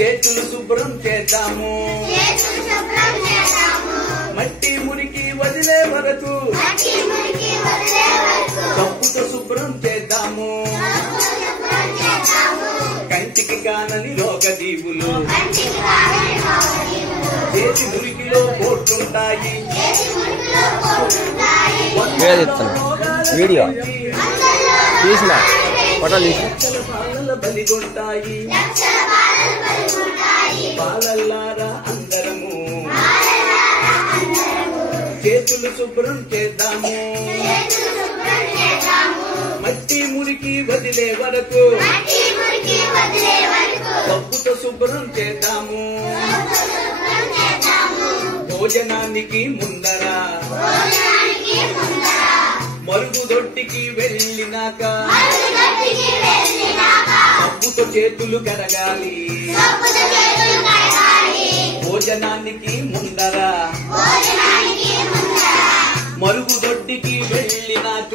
చేతులు శుభ్రం చేద్దాము మట్టి మురికి వదిలే వరకు సబ్బుతో శుభ్రం చేద్దాము కంటికి కానని రోగజీవులు చేతి మురికిలో పోతుంటాయి వీడియో తీసిన ఫోటోలు బలిగొంటాయి పాలల్లారా అందరము చేతులు శుభ్రం చేద్దాము మట్టి మురికి వదిలే వరకు సబ్బుతో శుభ్రం చేద్దాము భోజనానికి ముందర మరుగుదొడ్డికి వెళ్ళినాక సబ్బుతో చేతులు కడగాలి భోజనానికి ముందర మరుగుదొడ్డికి వెళ్ళినాక